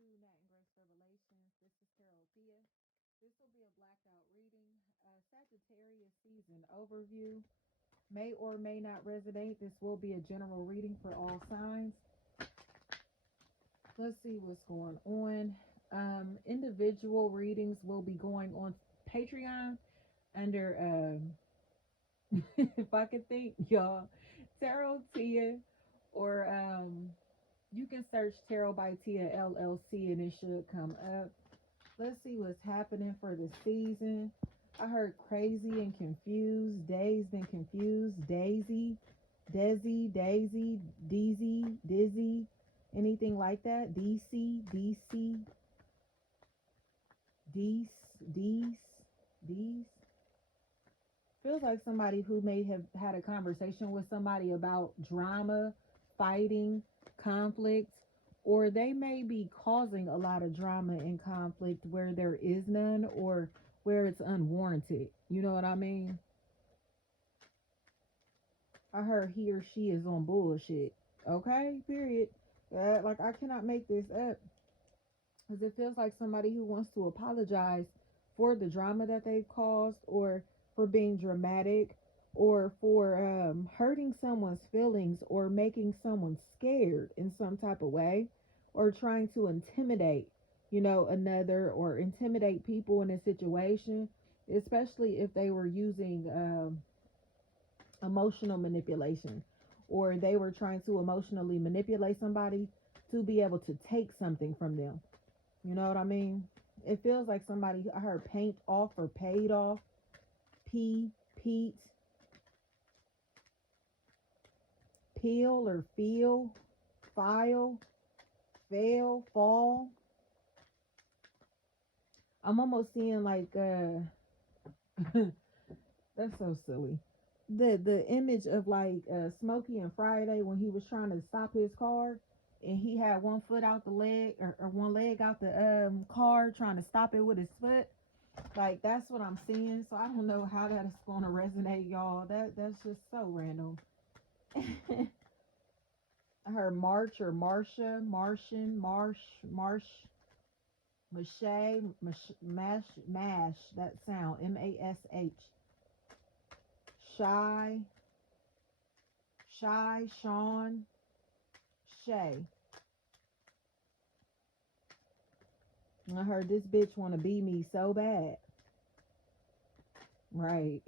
to Nat and Grace Revelations. This is Carol Thea. This will be a blacked out reading. Sagittarius season overview may or may not resonate. This will be a general reading for all signs. Let's see what's going on. Individual readings will be going on Patreon under if I could think, y'all, Tarot Tia, or you can search Tarot by Tia LLC and it should come up. Let's see what's happening for the season. I heard crazy and confused, dazed and confused, Daisy, Desi, Daisy, Deezy, Dizzy, anything like that. DC, DC, Dees, Dees, Dees. Feels like somebody who may have had a conversation with somebody about drama, fighting, conflict, or they may be causing a lot of drama and conflict where there is none or where it's unwarranted. You know what I mean? I heard he or she is on bullshit. Okay, period. Like, I cannot make this up because it feels like somebody who wants to apologize for the drama that they've caused, or for being dramatic, or for hurting someone's feelings, or making someone scared in some type of way, or trying to intimidate, another, or intimidate people in a situation, especially if they were using emotional manipulation, or they were trying to emotionally manipulate somebody to be able to take something from them. You know what I mean? It feels like somebody, I heard paint off or paid off, Pete, peel or feel, file, fail, fall. I'm almost seeing like that's so silly. The image of like Smokey and Friday when he was trying to stop his car and he had one foot out the leg, or one leg out the car, trying to stop it with his foot. Like, that's what I'm seeing. So I don't know how that is going to resonate, y'all. That's just so random. I heard March or Marsha, Martian, Marsh, Mash, that sound, Mash. Shy, Sean, Shay. I heard this bitch want to be me so bad. Right.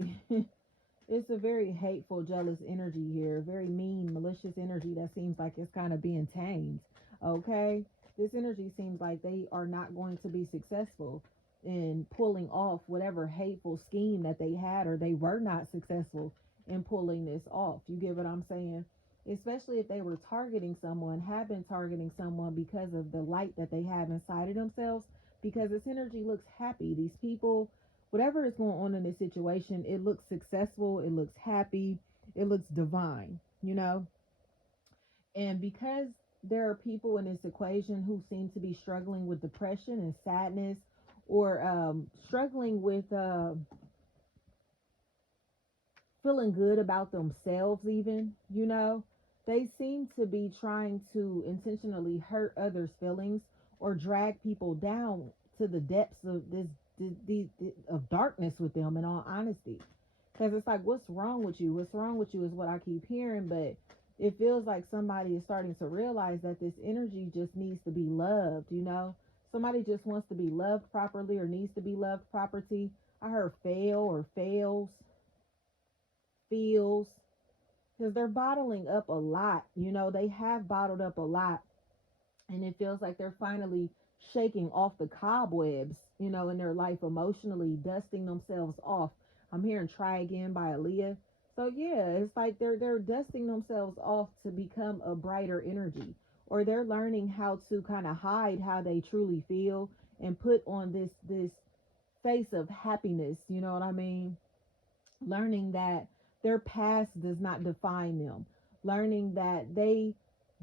It's a very hateful, jealous energy here. Very mean, malicious energy that seems like it's kind of being tamed. Okay? This energy seems like they are not going to be successful in pulling off whatever hateful scheme that they had, or they were not successful in pulling this off. You get what I'm saying? Especially if they were targeting someone, have been targeting someone because of the light that they have inside of themselves. Because this energy looks happy. These people, whatever is going on in this situation, it looks successful, it looks happy, it looks divine, And because there are people in this equation who seem to be struggling with depression and sadness, or struggling with feeling good about themselves, even, they seem to be trying to intentionally hurt others' feelings or drag people down to the depths of this of darkness with them, in all honesty. Because it's like, what's wrong with you? What's wrong with you is what I keep hearing. But it feels like somebody is starting to realize that this energy just needs to be loved. Somebody just wants to be loved properly, or needs to be loved properly. I heard fail or fails, feels, because they're bottling up a lot. They have bottled up a lot, and it feels like they're finally shaking off the cobwebs, in their life, emotionally dusting themselves off. I'm hearing Try Again by Aaliyah. So yeah, it's like they're dusting themselves off to become a brighter energy, or they're learning how to kind of hide how they truly feel and put on this face of happiness, you know what I mean? Learning that their past does not define them, learning that they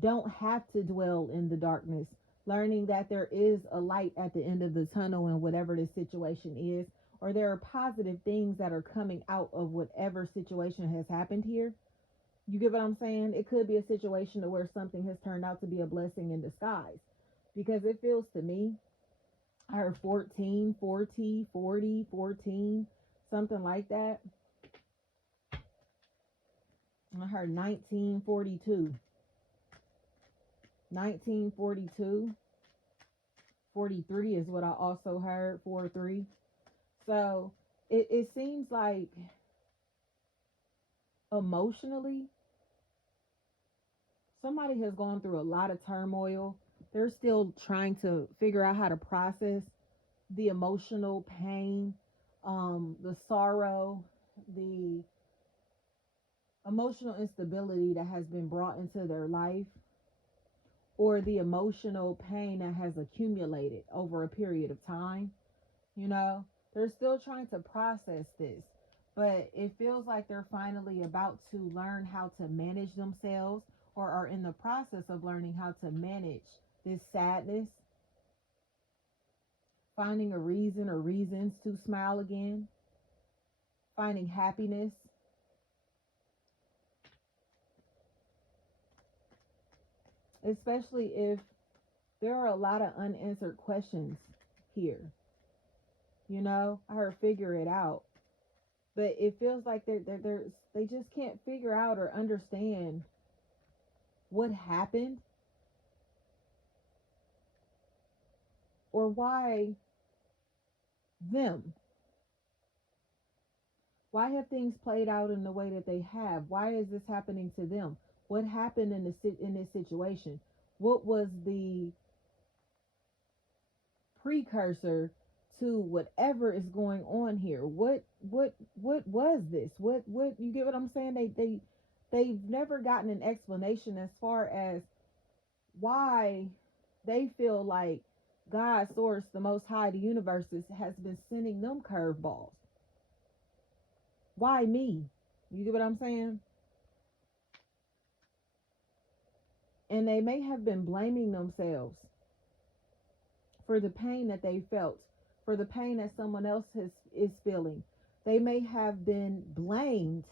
don't have to dwell in the darkness, learning that there is a light at the end of the tunnel in whatever the situation is, or there are positive things that are coming out of whatever situation has happened here. You get what I'm saying? It could be a situation where something has turned out to be a blessing in disguise. because it feels to me, I heard 14, 40, 40, 14, something like that. I heard 1942, 1942, 43 is what I also heard, 43. So it seems like emotionally, somebody has gone through a lot of turmoil. They're still trying to figure out how to process the emotional pain, the sorrow, the emotional instability that has been brought into their life, or the emotional pain that has accumulated over a period of time. You know, they're still trying to process this, but it feels like they're finally about to learn how to manage themselves, or are in the process of learning how to manage this sadness, finding a reason or reasons to smile again, finding happiness. Especially if there are a lot of unanswered questions here. You know, I heard figure it out, but it feels like they just can't figure out or understand what happened, or why them. Why have things played out in the way that they have? Why is this happening to them? What happened in this situation? What was the precursor to whatever is going on here? What was this? What you get what I'm saying? They've never gotten an explanation as far as why they feel like God, source, the most high, the universe has been sending them curveballs. Why me? You get what I'm saying? And they may have been blaming themselves for the pain that they felt, for the pain that someone else is feeling. They may have been blamed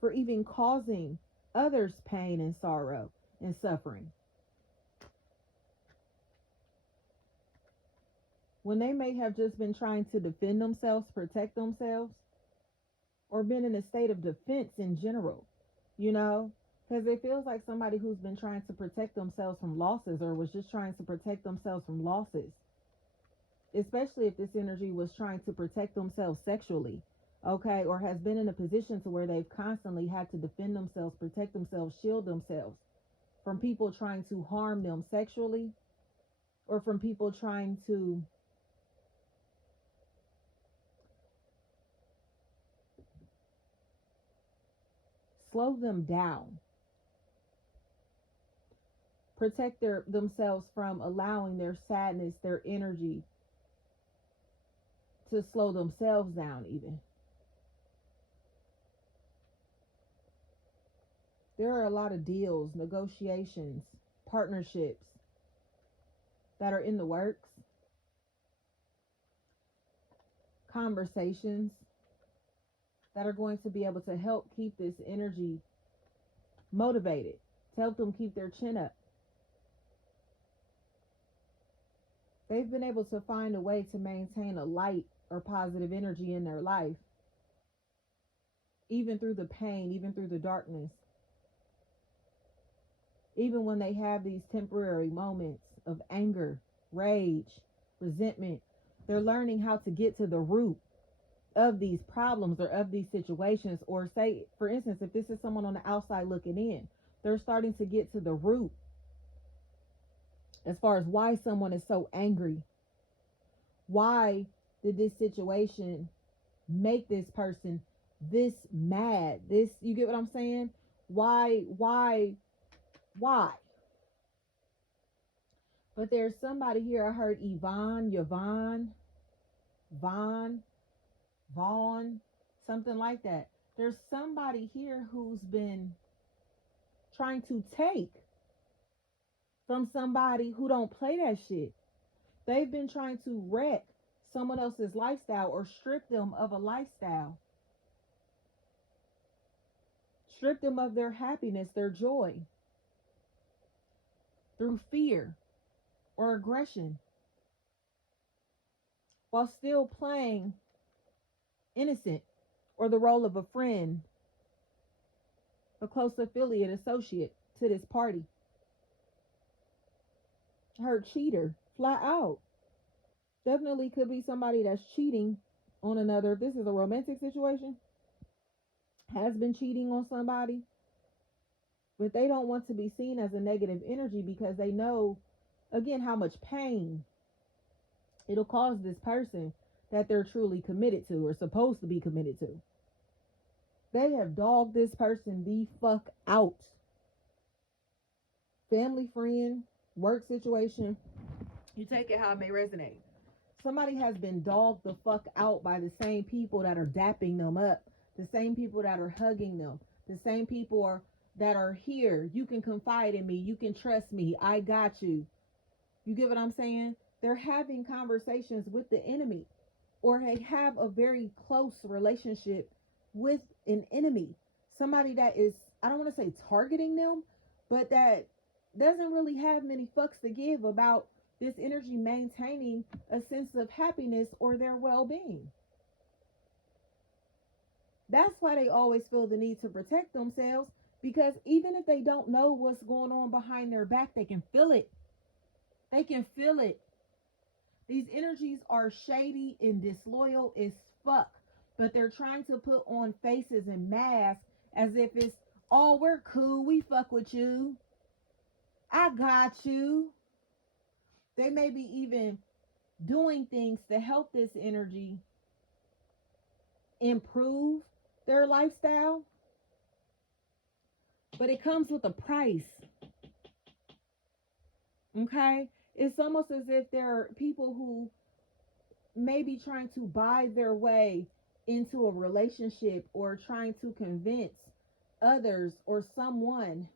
for even causing others pain and sorrow and suffering, when they may have just been trying to defend themselves, protect themselves, or been in a state of defense in general, you know? Because it feels like somebody who's been trying to protect themselves from losses, or was just trying to protect themselves from losses, especially if this energy was trying to protect themselves sexually, okay, or has been in a position to where they've constantly had to defend themselves, protect themselves, shield themselves from people trying to harm them sexually, or from people trying to slow them down, protect themselves from allowing their sadness, their energy to slow themselves down even. There are a lot of deals, negotiations, partnerships that are in the works, conversations that are going to be able to help keep this energy motivated, to help them keep their chin up. They've been able to find a way to maintain a light or positive energy in their life, even through the pain, even through the darkness, even when they have these temporary moments of anger, rage, resentment. They're learning how to get to the root of these problems or of these situations. Or, say, for instance, if this is someone on the outside looking in, they're starting to get to the root as far as why someone is so angry. Why did this situation make this person this mad? This, you get what I'm saying? Why? But there's somebody here. I heard Yvonne, Vaughn, Vaughn, something like that. There's somebody here who's been trying to take from somebody who don't play that shit. They've been trying to wreck someone else's lifestyle, or strip them of a lifestyle, strip them of their happiness, their joy. through fear or aggression while still playing innocent or the role of a friend, a close affiliate, associate to this party. Her cheater, flat out. Definitely could be somebody that's cheating on another. If this is a romantic situation, has been cheating on somebody, but they don't want to be seen as a negative energy because they know, again, how much pain it'll cause this person that they're truly committed to or supposed to be committed to. They have dogged this person the fuck out. Family, friend, work situation, you take it how it may resonate. Somebody has been dogged the fuck out by the same people that are dapping them up, the same people that are hugging them, the same people that are here. You can confide in me. You can trust me. I got you. You get what I'm saying? They're having conversations with the enemy, or they have a very close relationship with an enemy. Somebody that is, I don't want to say targeting them, but that doesn't really have many fucks to give about this energy maintaining a sense of happiness or their well-being. That's why they always feel the need to protect themselves, because even if they don't know what's going on behind their back, they can feel it. They can feel it. These energies are shady and disloyal as fuck, but they're trying to put on faces and masks as if it's, oh, we're cool, we fuck with you, I got you. They may be even doing things to help this energy improve their lifestyle, but it comes with a price. Okay? It's almost as if there are people who may be trying to buy their way into a relationship or trying to convince others or someone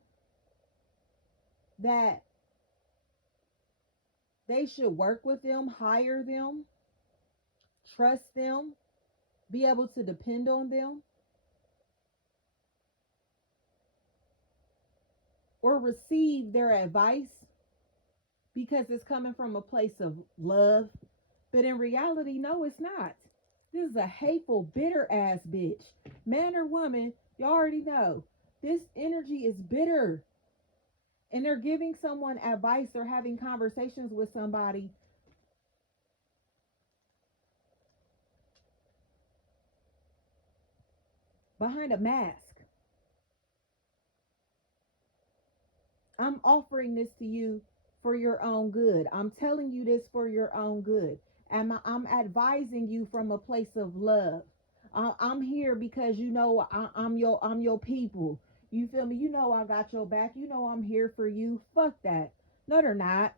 that they should work with them, hire them, trust them, be able to depend on them, or receive their advice because it's coming from a place of love. But in reality, no, it's not. This is a hateful, bitter ass bitch. Man or woman, you already know. This energy is bitter. And they're giving someone advice or having conversations with somebody behind a mask. I'm offering this to you for your own good. I'm telling you this for your own good. And I'm advising you from a place of love. I'm here because you know I'm your people. You feel me? You know I got your back. You know I'm here for you. Fuck that. No, they're not.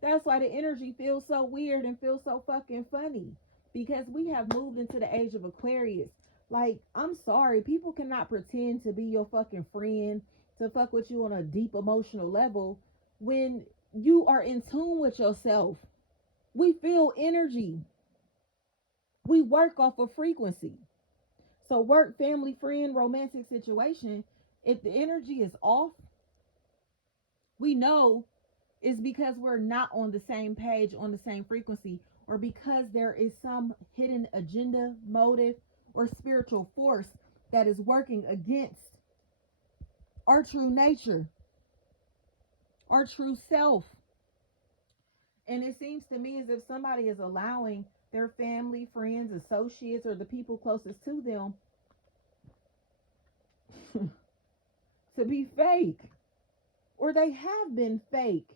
That's why the energy feels so weird and feels so fucking funny. Because we have moved into the age of Aquarius. Like, I'm sorry. People cannot pretend to be your fucking friend, to fuck with you on a deep emotional level when you are in tune with yourself. We feel energy. We work off of frequency. So work, family, friend, romantic situation, if the energy is off, we know it's because we're not on the same page, on the same frequency, or because there is some hidden agenda, motive, or spiritual force that is working against our true nature, our true self. And it seems to me as if somebody is allowing their family, friends, associates, or the people closest to them to be fake. Or they have been fake,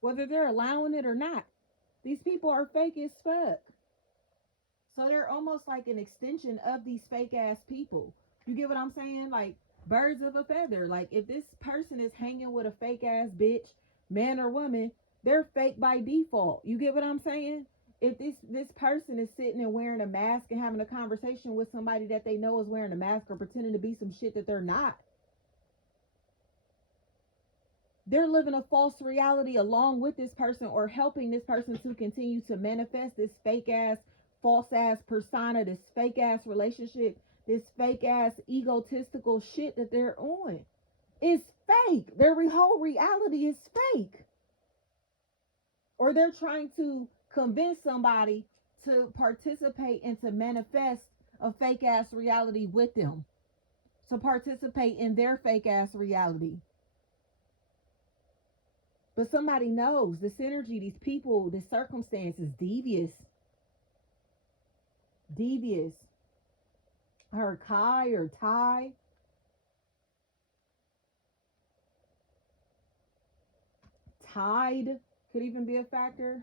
whether they're allowing it or not. These people are fake as fuck. So they're almost like an extension of these fake ass people. You get what I'm saying? Like birds of a feather. Like if this person is hanging with a fake ass bitch, man or woman, they're fake by default. You get what I'm saying? If this person is sitting and wearing a mask and having a conversation with somebody that they know is wearing a mask or pretending to be some shit that they're not, they're living a false reality along with this person or helping this person to continue to manifest this fake ass, false ass persona, this fake ass relationship, this fake ass egotistical shit that they're on. It's fake. Their whole reality is fake. Or they're trying to convince somebody to participate and to manifest a fake ass reality with them, to participate in their fake ass reality. But somebody knows this energy, these people, this circumstance is devious. Devious. Her Kai or Tai. Tide could even be a factor.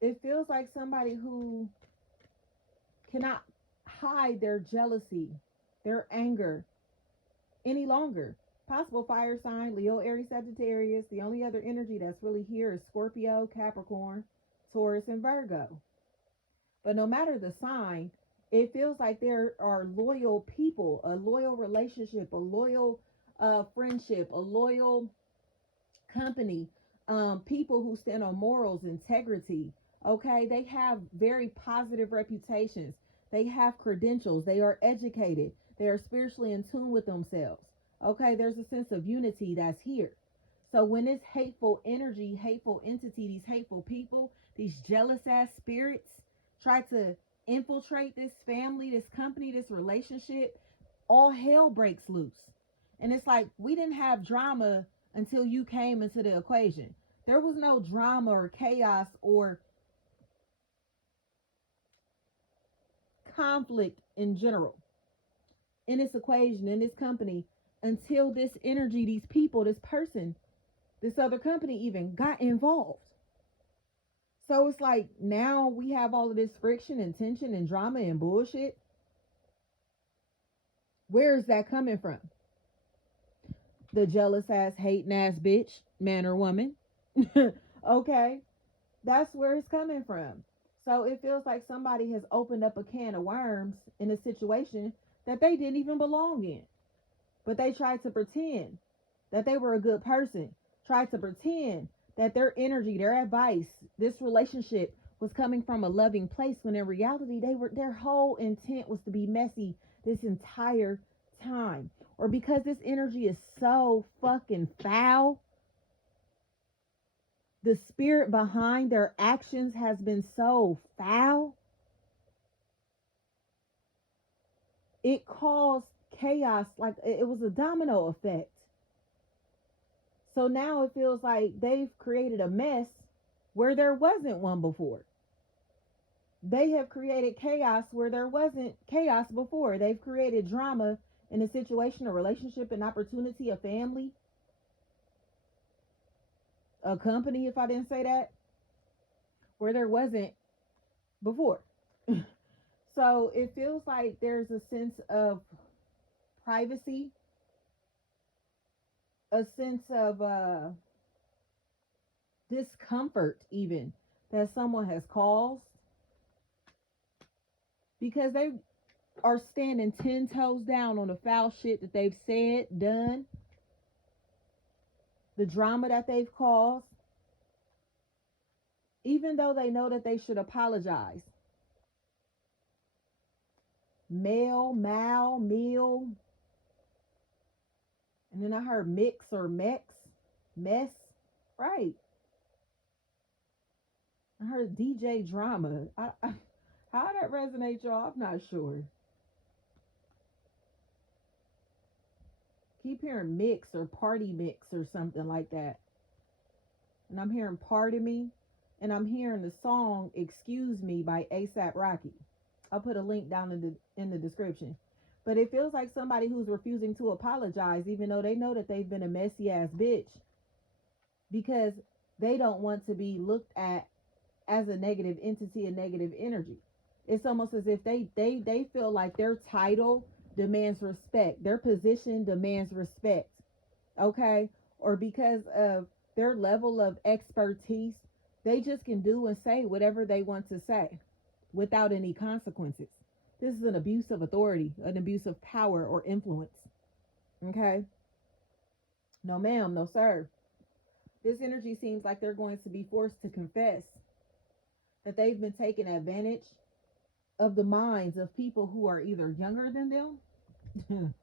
It feels like somebody who cannot hide their jealousy, their anger any longer. Possible fire sign, Leo, Aries, Sagittarius. The only other energy that's really here is Scorpio, Capricorn, Taurus, and Virgo. But no matter the sign, it feels like there are loyal people, a loyal relationship, a loyal friendship, a loyal company, people who stand on morals, integrity. Okay, they have very positive reputations. They have credentials. They are educated. They are spiritually in tune with themselves. Okay, there's a sense of unity that's here. So when this hateful energy, hateful entity, these hateful people, these jealous ass spirits try to infiltrate this family, this company, this relationship, all hell breaks loose. And it's like we didn't have drama until you came into the equation. There was no drama or chaos or conflict in general in this equation, in this company, until this energy, these people, this person, this other company even got involved. So it's like now we have all of this friction and tension and drama and bullshit. Where is that coming from? The jealous ass, hating ass bitch, man or woman. Okay, that's where it's coming from. So it feels like somebody has opened up a can of worms in a situation that they didn't even belong in. But they tried to pretend that they were a good person, tried to pretend that their energy, their advice, this relationship was coming from a loving place when in reality their whole intent was to be messy this entire time. Or because this energy is so fucking foul, the spirit behind their actions has been so foul, it caused chaos. Like it was a domino effect. So now it feels like they've created a mess where there wasn't one before. They have created chaos where there wasn't chaos before. They've created drama in a situation, a relationship, an opportunity, a family, a company, if I didn't say that, where there wasn't before. So it feels like there's a sense of privacy, a sense of discomfort, even that someone has caused because they are standing 10 toes down on the foul shit that they've said, done, the drama that they've caused, even though they know that they should apologize. Male, mal, meal. And then I heard mix or mex, mess. Right. I heard DJ drama. How that resonate, y'all? I'm not sure. Keep hearing mix or party mix or something like that. And I'm hearing Pardon Me. And I'm hearing the song Excuse Me by ASAP Rocky. I'll put a link down in the description. But it feels like somebody who's refusing to apologize, even though they know that they've been a messy ass bitch, because they don't want to be looked at as a negative entity, a negative energy. It's almost as if they feel like their title demands respect, their position demands respect, okay? Or because of their level of expertise, they just can do and say whatever they want to say without any consequences. This is an abuse of authority, an abuse of power or influence. Okay? No, ma'am, no, sir. This energy seems like they're going to be forced to confess that they've been taking advantage of the minds of people who are either younger than them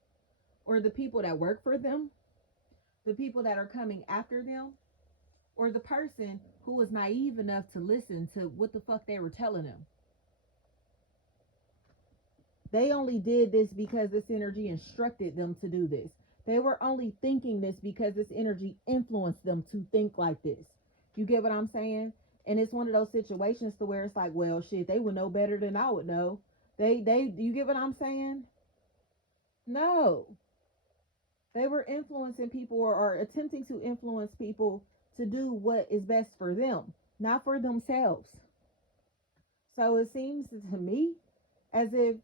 or the people that work for them, the people that are coming after them, or the person who was naive enough to listen to what the fuck they were telling them. They only did this because this energy instructed them to do this. They were only thinking this because this energy influenced them to think like this. You get what I'm saying? And it's one of those situations to where it's like, well, shit, they would know better than I would know. You get what I'm saying? No. They were influencing people, or attempting to influence people to do what is best for them, not for themselves. So it seems to me as if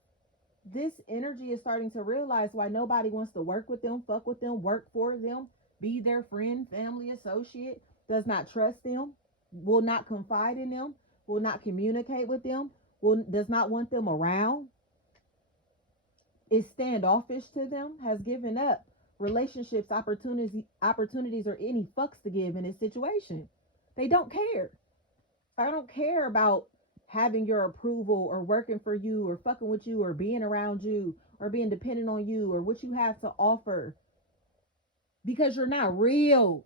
this energy is starting to realize why nobody wants to work with them, fuck with them, work for them, be their friend, family, associate, does not trust them, will not confide in them, will not communicate with them, does not want them around, is standoffish to them, has given up relationships, opportunities, or any fucks to give in this situation. They don't care. I don't care about having your approval, or working for you, or fucking with you, or being around you, or being dependent on you, or what you have to offer, because you're not real.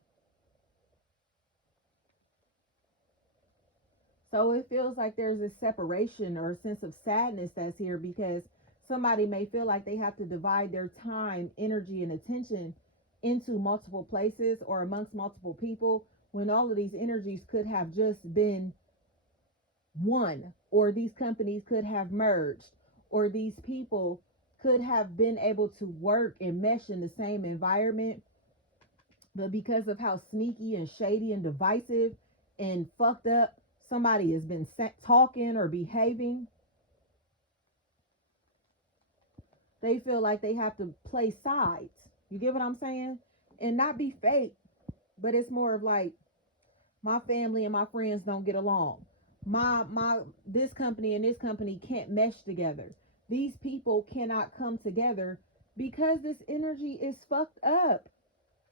So it feels like there's a separation or a sense of sadness that's here, because somebody may feel like they have to divide their time, energy, and attention into multiple places or amongst multiple people, when all of these energies could have just been one, or these companies could have merged, or these people could have been able to work and mesh in the same environment. But because of how sneaky and shady and divisive and fucked up somebody has been talking or behaving, they feel like they have to play sides. You get what I'm saying? And not be fake, but it's more of like, my family and my friends don't get along. My this company and this company can't mesh together. These people cannot come together because this energy is fucked up.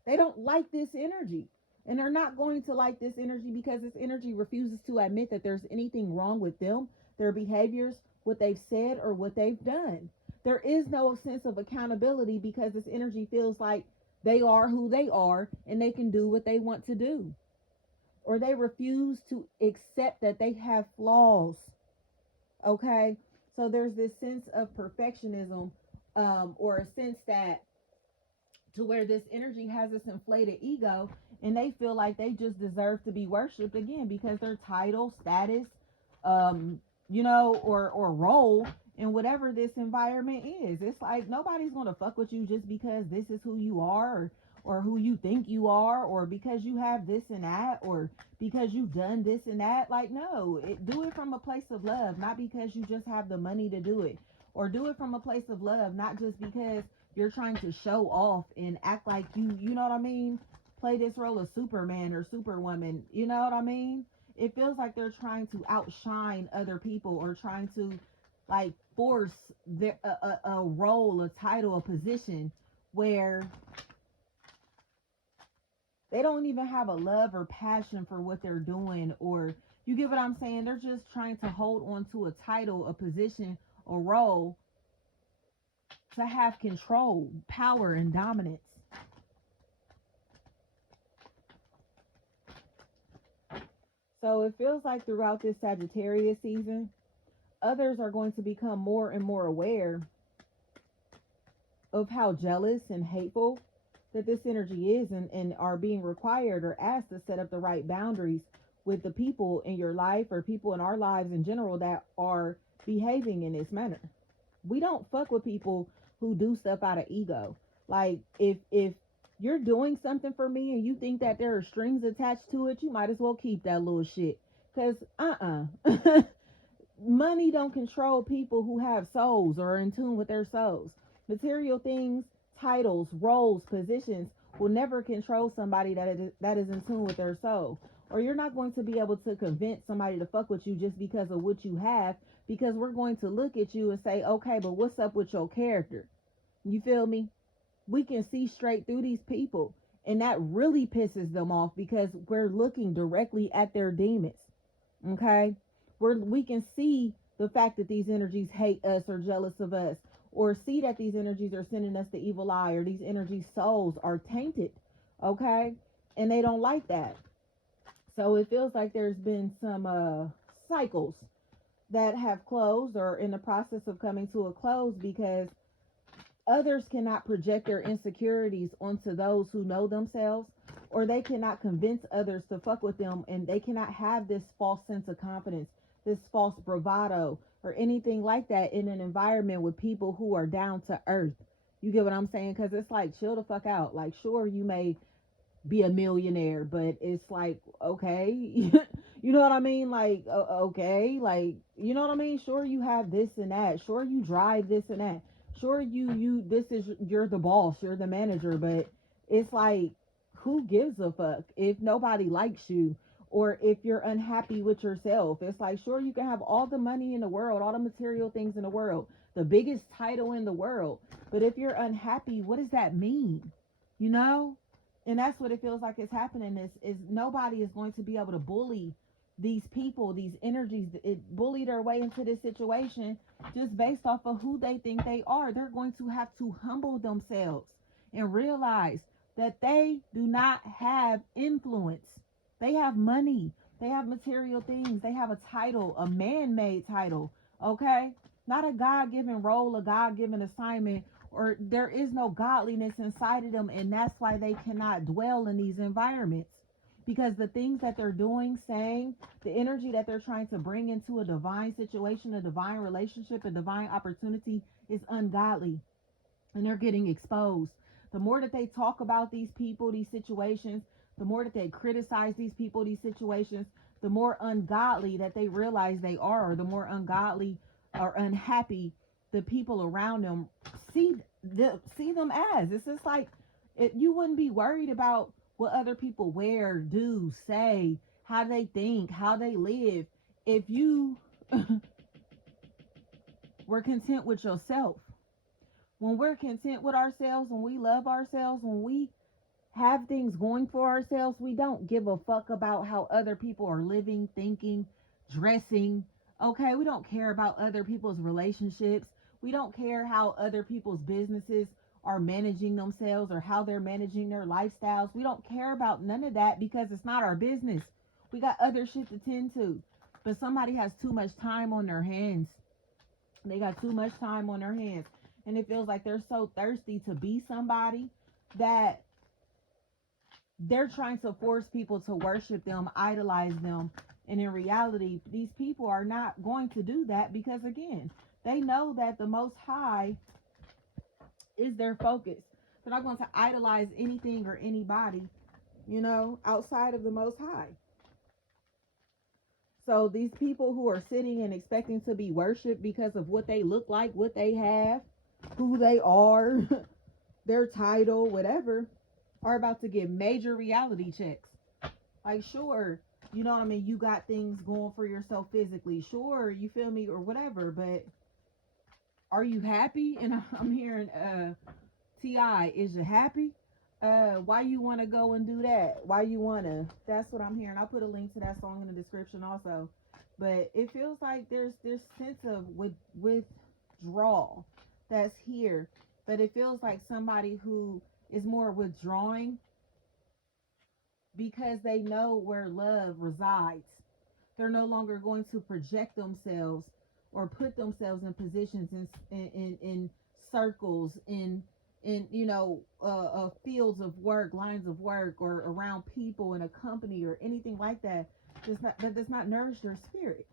They don't like this energy. And they're not going to like this energy because this energy refuses to admit that there's anything wrong with them, their behaviors, what they've said, or what they've done. There is no sense of accountability because this energy feels like they are who they are and they can do what they want to do. Or they refuse to accept that they have flaws. Okay? So there's this sense of perfectionism, or a sense that, to where this energy has this inflated ego, and they feel like they just deserve to be worshipped again because their title, status, or role in whatever this environment is. It's like nobody's gonna fuck with you just because this is who you are, or who you think you are, or because you have this and that, or because you've done this and that. Like, no, do it from a place of love, not because you just have the money to do it, or do it from a place of love, not just because you're trying to show off and act like you know what I mean? Play this role of Superman or Superwoman, you know what I mean? It feels like they're trying to outshine other people, or trying to like force a role, a title, a position where they don't even have a love or passion for what they're doing. Or, you get what I'm saying? They're just trying to hold on to a title, a position, a role, to have control, power, and dominance. So it feels like throughout this Sagittarius season, others are going to become more and more aware of how jealous and hateful that this energy is, and are being required or asked to set up the right boundaries with the people in your life, or people in our lives in general, that are behaving in this manner. We don't fuck with people who do stuff out of ego. Like, if you're doing something for me and you think that there are strings attached to it, you might as well keep that little shit. Cause money don't control people who have souls or are in tune with their souls. Material things, titles, roles, positions will never control somebody that is in tune with their soul. Or you're not going to be able to convince somebody to fuck with you just because of what you have, because we're going to look at you and say, okay, but what's up with your character? You feel me? We can see straight through these people, and that really pisses them off because we're looking directly at their demons. Okay? We can see the fact that these energies hate us or jealous of us, or see that these energies are sending us the evil eye, or these energy souls are tainted, okay? And they don't like that. So it feels like there's been some cycles that have closed or in the process of coming to a close, because others cannot project their insecurities onto those who know themselves, or they cannot convince others to fuck with them, and they cannot have this false sense of confidence, this false bravado, or anything like that in an environment with people who are down to earth. You get what I'm saying? Because it's like, chill the fuck out. Like, sure, you may be a millionaire, but it's like, okay, you know what I mean? Like, okay, like, you know what I mean? Sure, you have this and that. Sure, you drive this and that. Sure, this is, you're the boss, you're the manager, but it's like, who gives a fuck if nobody likes you, or if you're unhappy with yourself? It's like, sure, you can have all the money in the world, all the material things in the world, the biggest title in the world, but if you're unhappy, what does that mean? You know? And that's what it feels like is happening, is nobody is going to be able to bully these people, these energies, it bully their way into this situation just based off of who they think they are. They're going to have to humble themselves and realize that they do not have influence. They have money, they have material things, they have a title, a man-made title, okay? Not a God-given role, a God-given assignment, or there is no godliness inside of them, and that's why they cannot dwell in these environments, because the things that they're doing, saying, the energy that they're trying to bring into a divine situation, a divine relationship, a divine opportunity is ungodly, and they're getting exposed. The more that they talk about these people, these situations, the more that they criticize these people, these situations, the more ungodly that they realize they are, or the more ungodly or unhappy the people around them see them as. It's just like, you wouldn't be worried about what other people wear, do, say, how they think, how they live, if you were content with yourself. When we're content with ourselves, when we love ourselves, when we have things going for ourselves, we don't give a fuck about how other people are living, thinking, dressing. Okay, we don't care about other people's relationships. We don't care how other people's businesses are managing themselves, or how they're managing their lifestyles. We don't care about none of that, because it's not our business. We got other shit to tend to. But somebody has too much time on their hands. They got too much time on their hands. And it feels like they're so thirsty to be somebody that they're trying to force people to worship them, idolize them. And in reality, these people are not going to do that, because, again, they know that the Most High is their focus. They're not going to idolize anything or anybody, outside of the Most High. So these people who are sitting and expecting to be worshiped because of what they look like, what they have, who they are, their title, whatever, are about to get major reality checks. Like, sure, you know what I mean, you got things going for yourself physically. Sure, you feel me, or whatever, but are you happy? And I'm hearing T.I., is you happy? Why you want to go and do that? Why you want to? That's what I'm hearing. I'll put a link to that song in the description also. But it feels like there's this sense of withdrawal that's here. But it feels like somebody who is more withdrawing because they know where love resides. They're no longer going to project themselves or put themselves in positions in circles, in fields of work, lines of work, or around people in a company or anything like that. That does not nourish their spirit.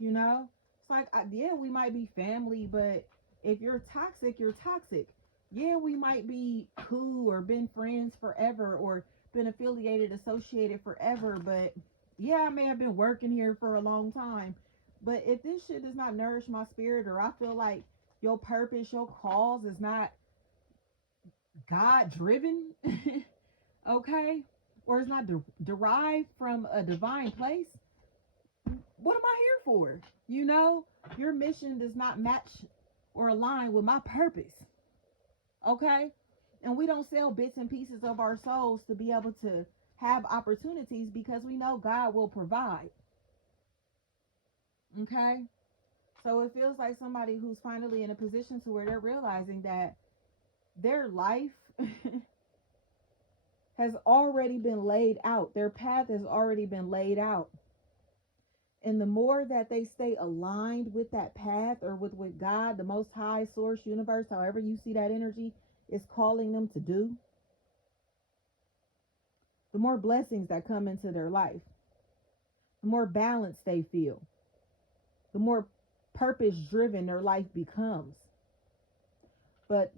It's like, yeah, we might be family, but if you're toxic, you're toxic. Yeah, we might be cool or been friends forever or been affiliated, associated forever, but yeah, I may have been working here for a long time. But if this shit does not nourish my spirit, or I feel like your purpose, your cause is not God driven, okay, or it's not derived from a divine place, what am I here for? Your mission does not match or align with my purpose, okay? And we don't sell bits and pieces of our souls to be able to have opportunities, because we know God will provide, okay? So it feels like somebody who's finally in a position to where they're realizing that their life has already been laid out. Their path has already been laid out. And the more that they stay aligned with that path, or with God, the most high source, universe, however you see that energy is calling them to do, the more blessings that come into their life, the more balance they feel, the more purpose driven their life becomes. But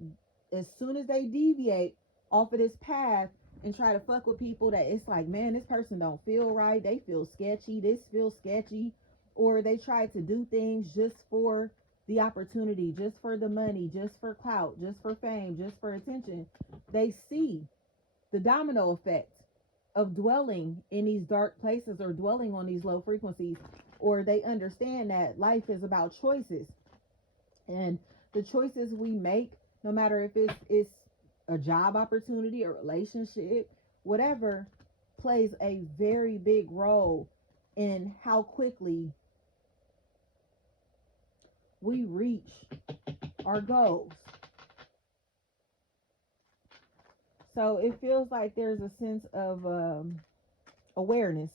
as soon as they deviate off of this path and try to fuck with people that it's like, man, this person don't feel right, they feel sketchy, this feels sketchy, or they try to do things just for the opportunity, just for the money, just for clout, just for fame, just for attention, they see the domino effect of dwelling in these dark places or dwelling on these low frequencies, or they understand that life is about choices, and the choices we make, no matter if it's a job opportunity, a relationship, whatever, plays a very big role in how quickly we reach our goals. So it feels like there's a sense of awareness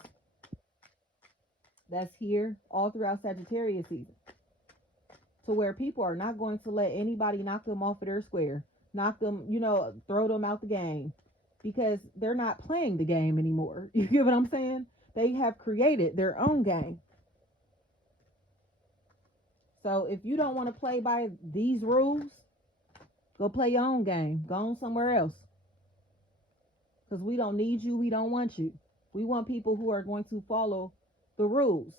that's here all throughout Sagittarius season, to where people are not going to let anybody knock them off of their square, knock them, throw them out the game, because they're not playing the game anymore. You get what I'm saying? They have created their own game. So if you don't want to play by these rules, go play your own game. Go on somewhere else. Because we don't need you. We don't want you. We want people who are going to follow the rules.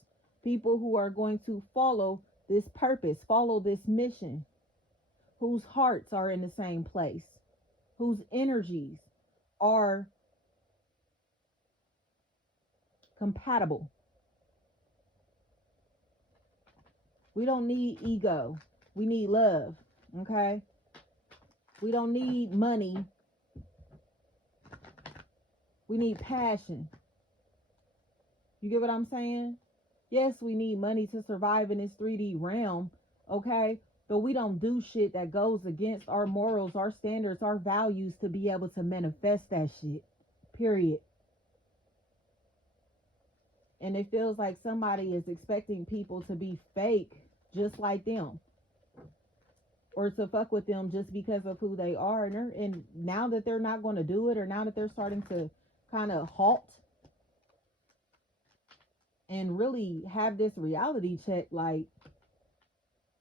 People who are going to follow this purpose, follow this mission, whose hearts are in the same place, whose energies are compatible. We don't need ego. We need love. Okay? We don't need money. We need passion. You get what I'm saying? Yes, we need money to survive in this 3D realm. Okay? But we don't do shit that goes against our morals, our standards, our values to be able to manifest that shit. Period. And it feels like somebody is expecting people to be fake just like them, or to fuck with them just because of who they are. And now that they're not going to do it, or now that they're starting to kind of halt and really have this reality check, like,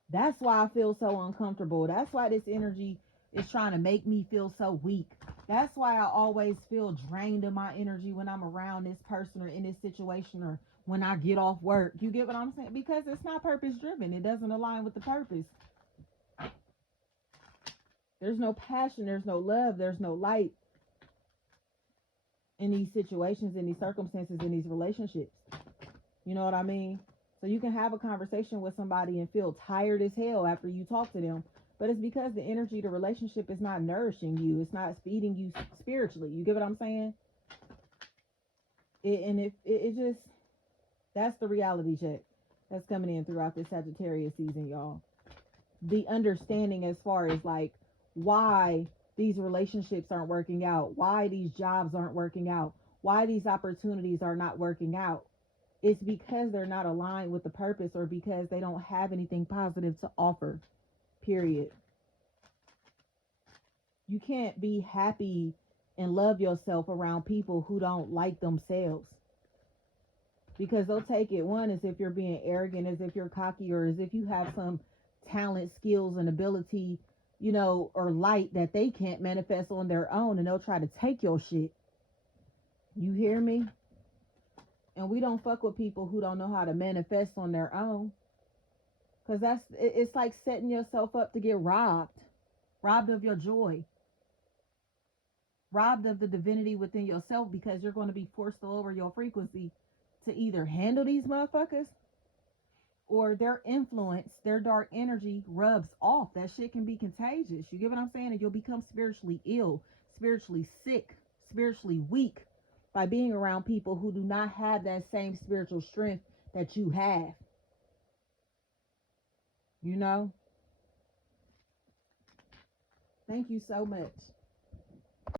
that's why I feel so uncomfortable. That's why this energy is trying to make me feel so weak. That's why I always feel drained of my energy when I'm around this person or in this situation, or when I get off work. You get what I'm saying? Because it's not purpose driven. It doesn't align with the purpose. There's no passion. There's no love. There's no light in these situations, in these circumstances, in these relationships. You know what I mean? So you can have a conversation with somebody and feel tired as hell after you talk to them, but it's because the energy, the relationship is not nourishing you. It's not feeding you spiritually. You get what I'm saying? It just, that's the reality check that's coming in throughout this Sagittarius season, y'all. The understanding as far as like why these relationships aren't working out, why these jobs aren't working out, why these opportunities are not working out. It's because they're not aligned with the purpose, or because they don't have anything positive to offer. Period. You can't be happy and love yourself around people who don't like themselves. Because they'll take it, one, as if you're being arrogant, as if you're cocky, or as if you have some talent, skills, and ability, or light that they can't manifest on their own, and they'll try to take your shit. You hear me? And we don't fuck with people who don't know how to manifest on their own. Because it's like setting yourself up to get robbed of your joy, robbed of the divinity within yourself, because you're going to be forced to lower your frequency to either handle these motherfuckers, or their influence, their dark energy rubs off. That shit can be contagious. You get what I'm saying? And you'll become spiritually ill, spiritually sick, spiritually weak by being around people who do not have that same spiritual strength that you have. you know? Thank you so much.